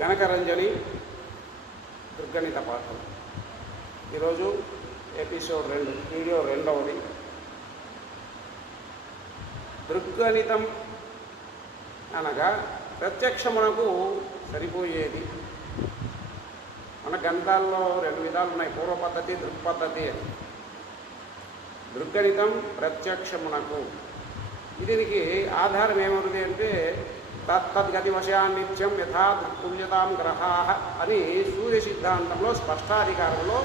గణకరంజని దుర్గణిత పాఠం. ఈరోజు episode 2, video 2వది. దృగ్గణితం అనగా ప్రత్యక్షమునకు సరిపోయేది. మన గణితాల్లో 2 విధాలు ఉన్నాయి, పూర్వ పద్ధతి, దృక్పద్ధతి అని. దృగ్గణితం ప్రత్యక్షమునకు. దీనికి ఆధారం ఏమవుతుంది అంటే తద్గతి వశాన్నిత్యం యథా దృక్కుల్యతాం గ్రహాః అని సూర్య సిద్ధాంతంలో స్పష్టాధికారంలో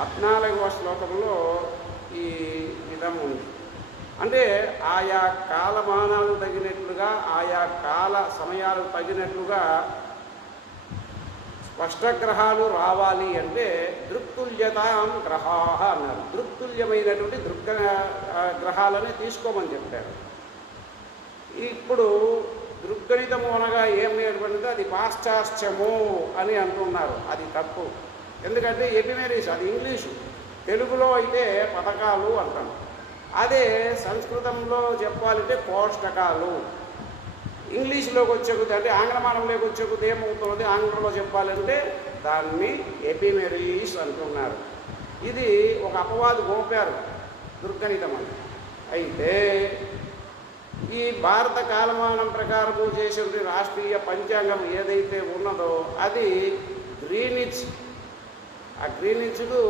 14వ శ్లోకంలో ఈ విధం ఉంది. అంటే ఆయా కాలమానాలు తగినట్లుగా, ఆయా కాల సమయాలకు తగినట్లుగా స్పష్టగ్రహాలు రావాలి అంటే దృక్తుల్యతాం గ్రహాః అన్నారు. దృక్తుల్యమైనటువంటి గ్రహాలని తీసుకోమని చెప్పారు. ఇప్పుడు దృగ్గణితము అనగా ఏం నేర్పడిందో అది పాశ్చాత్యము అని అంటున్నారు. అది తప్పు. ఎందుకంటే ఎపిమెరీస్ అది ఇంగ్లీషు, తెలుగులో అయితే పథకాలు అంటాం. అదే సంస్కృతంలో చెప్పాలంటే కోష్టకాలు. ఇంగ్లీష్లోకి వచ్చేకొద్ది అంటే ఆంగ్లమానంలోకి వచ్చేకొద్ది ఏమవుతున్నది, ఆంగ్లంలో చెప్పాలంటే దాన్ని ఎపిమెరీస్ అంటున్నారు. ఇది ఒక అపవాదు గోపారు దృగ్గణితం అని. అయితే ఈ భారత కాలమానం ప్రకారము చేసే రాష్ట్రీయ పంచాంగం ఏదైతే ఉన్నదో అది గ్రీనిచ్. ఆ గ్రీనిచ్కు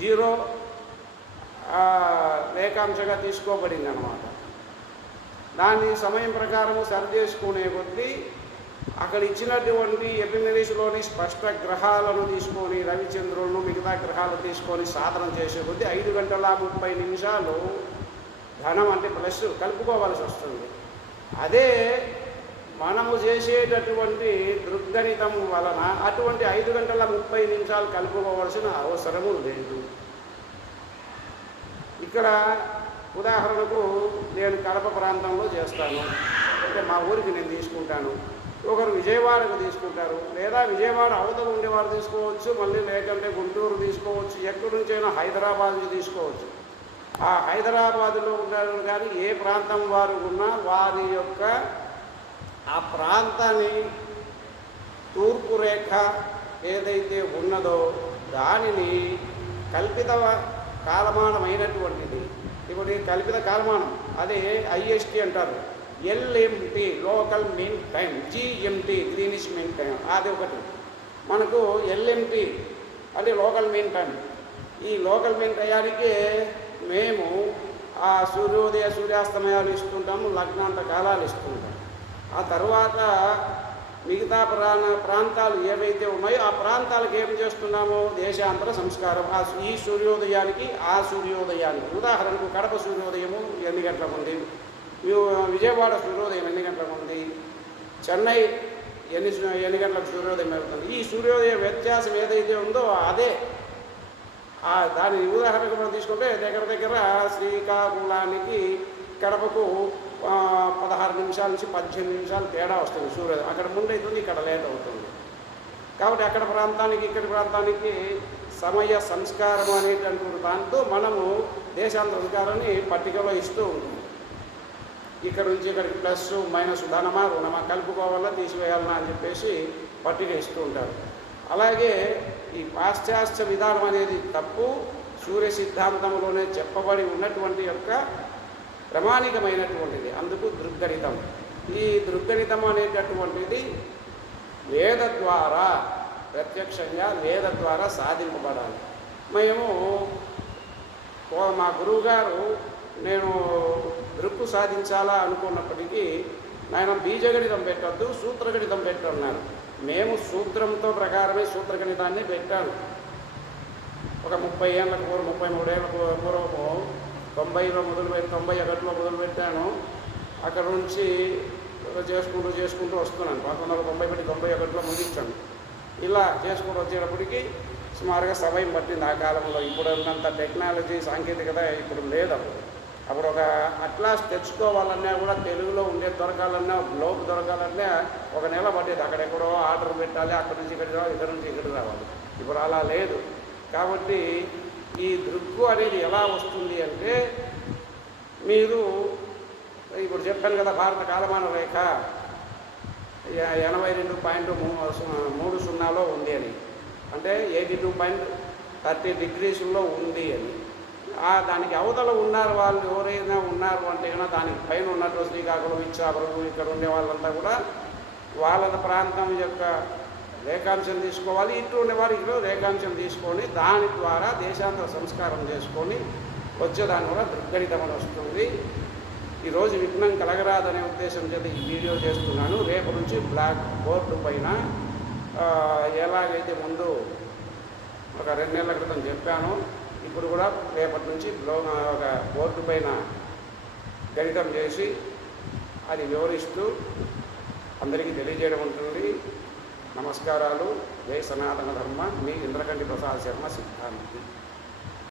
0 రేఖాంశంగా తీసుకోబడింది అన్నమాట. దాన్ని సమయం ప్రకారము సరి చేసుకునే కొద్దీ అక్కడ ఇచ్చినటువంటి ఎపిమెరీస్లోని స్పష్ట గ్రహాలను తీసుకొని, రవిచంద్రులను మిగతా గ్రహాలను తీసుకొని సాధన చేసే కొద్దీ 5 గంటల 30 నిమిషాలు ధనం అంటే ప్లస్ కలుపుకోవాల్సి వస్తుంది. అదే మనము చేసేటటువంటి దృగ్గణితం వలన అటువంటి 5 గంటల 30 నిమిషాలు కలుపుకోవాల్సిన అవసరము లేదు. ఇక్కడ ఉదాహరణకు నేను కడప ప్రాంతంలో చేస్తాను అంటే మా ఊరికి నేను తీసుకుంటాను, ఒకరు విజయవాడకు తీసుకుంటారు, లేదా విజయవాడ అవతల ఉండేవారు తీసుకోవచ్చు, మళ్ళీ లేకంటే గుంటూరు తీసుకోవచ్చు, ఎక్కడి నుంచైనా హైదరాబాద్ నుంచి తీసుకోవచ్చు. ఆ హైదరాబాదులో ఉన్నారు కానీ ఏ ప్రాంతం వారు ఉన్నా వారి యొక్క ఆ ప్రాంతాన్ని తూర్పు రేఖ ఏదైతే ఉన్నదో దానిని కల్పిత కాలమానమైనటువంటిది. ఇప్పుడు ఈ కల్పిత కాలమానం అదే ఐఎస్టీ అంటారు, LMT local mean time, GMT greenish mean time. అది ఒకటి. మనకు ఎల్ఎంటీ అంటే లోకల్ మీన్ టైం. ఈ లోకల్ మీన్ టయానికి మేము ఆ సూర్యోదయ సూర్యాస్తమయాలు ఇస్తుంటాము, లగ్నాంత కాలాలు ఇస్తుంటాం. ఆ తర్వాత మిగతా ప్రాంతాలు ఏవైతే ఉన్నాయో ఆ ప్రాంతాలకు ఏం చేస్తున్నామో దేశాంతర సంస్కారం. ఈ సూర్యోదయానికి ఆ సూర్యోదయానికి ఉదాహరణకు కడప సూర్యోదయము ఎన్ని గంటలకు ఉంది, విజయవాడ సూర్యోదయం ఎన్ని గంటలకు ఉంది, చెన్నై ఎన్ని గంటలకు సూర్యోదయం అవుతుంది. ఈ సూర్యోదయ వ్యత్యాసం ఏదైతే ఉందో అదే దాని ఉదాహరణకు మనం తీసుకుంటే దగ్గర శ్రీకాకుళానికి కడపకు 16 నిమిషాల నుంచి 18 నిమిషాలు తేడా వస్తుంది సూర్యోదయం. అక్కడ ముందైతుంది, ఇక్కడ లేట్ అవుతుంది. కాబట్టి అక్కడ ప్రాంతానికి ఇక్కడి ప్రాంతానికి సమయ సంస్కారం అనేటటువంటి దాంతో మనము దేశాంతర సంస్కారాన్ని పట్టికలో ఇస్తూ ఉంటుంది. ఇక్కడ నుంచి ఇక్కడికి ప్లస్ మైనస్, ధనమా రుణమా కలుపుకోవాలా తీసివేయాలన్నా అని చెప్పేసి పట్టిక ఇస్తూ ఉంటారు. అలాగే ఈ పాశ్చాత్య విధానం అనేది తప్పు. సూర్య సిద్ధాంతంలోనే చెప్పబడి ఉన్నటువంటి యొక్క ప్రామాణికమైనటువంటిది. అందుకు దృగ్గణితం. ఈ దృగ్గణితం అనేటటువంటిది వేద ద్వారా ప్రత్యక్షంగా వేద ద్వారా సాధింపబడాలి. మేము మా గురువుగారు నేను దృక్కు సాధించాలా అనుకున్నప్పటికీ ఆయన బీజగణితం పెట్టద్దు, సూత్రగణితం పెట్టన్నారు. మేము సూత్రంతో ప్రకారమే సూత్రగణితాన్ని పెట్టాను. ఒక 30 ఏళ్ళకు పూర్వం, 33 ఏళ్ళకు పూర్వము 90లో మొదలుపెట్టి 91లో మొదలుపెట్టాను. అక్కడ నుంచి చేసుకుంటూ వస్తున్నాను. 1991లో ముగించాను. ఇలా చేసుకుంటూ వచ్చేటప్పటికి సుమారుగా సమయం పట్టింది. ఆ కాలంలో ఇప్పుడు ఉన్నంత టెక్నాలజీ సాంకేతికత ఇప్పుడు లేదు. అప్పుడు ఒక అట్లాస్ తెచ్చుకోవాలన్నా కూడా తెలుగులో ఉండేది దొరకాలన్నా, గ్లోబ్ దొరకాలన్నా 1 నెల పట్టేది. అక్కడెక్కడో ఆర్డర్ పెట్టాలి, అక్కడి నుంచి ఇక్కడ రావాలి, ఇక్కడ నుంచి ఇక్కడ రావాలి. ఇప్పుడు అలా లేదు. కాబట్టి ఈ దృక్కు అనేది ఎలా వస్తుంది అంటే మీరు ఇప్పుడు చెప్పాను కదా, భారత కాలమాన రేఖ 82.30 ఉంది అని, అంటే 82.30 డిగ్రీస్లో ఉంది అని. దానికి అవతల ఉన్నారు వాళ్ళు ఎవరైనా ఉన్నారు అంటే కనుక దానికి పైన ఉన్నట్టు శ్రీకాకుళం, ఇచ్చాపురం ఇక్కడ ఉండే వాళ్ళంతా కూడా వాళ్ళ ప్రాంతం యొక్క రేఖాంశం తీసుకోవాలి. ఇటు ఉండేవారు ఇక్కడ రేఖాంశం తీసుకొని దాని ద్వారా దేశాంతర సంస్కారం చేసుకొని వచ్చేదాని వల్ల దృగ్గణితం అని వస్తుంది. ఈరోజు విఘ్నం కలగరాదనే ఉద్దేశం చేత ఈ వీడియో చేస్తున్నాను. రేపు నుంచి బ్లాక్ బోర్డు పైన ఎలాగైతే ముందు ఒక 2 నెలల క్రితం చెప్పాను, ఇప్పుడు కూడా రేపటి నుంచి ఒక బోర్డు పైన గణితం చేసి అది వివరిస్తూ అందరికీ తెలియజేయడం ఉంటుంది. నమస్కారాలు. జై సనాతన ధర్మ. మీ ఇంద్రకంటి ప్రసాద్ శర్మ సిద్ధాంతి.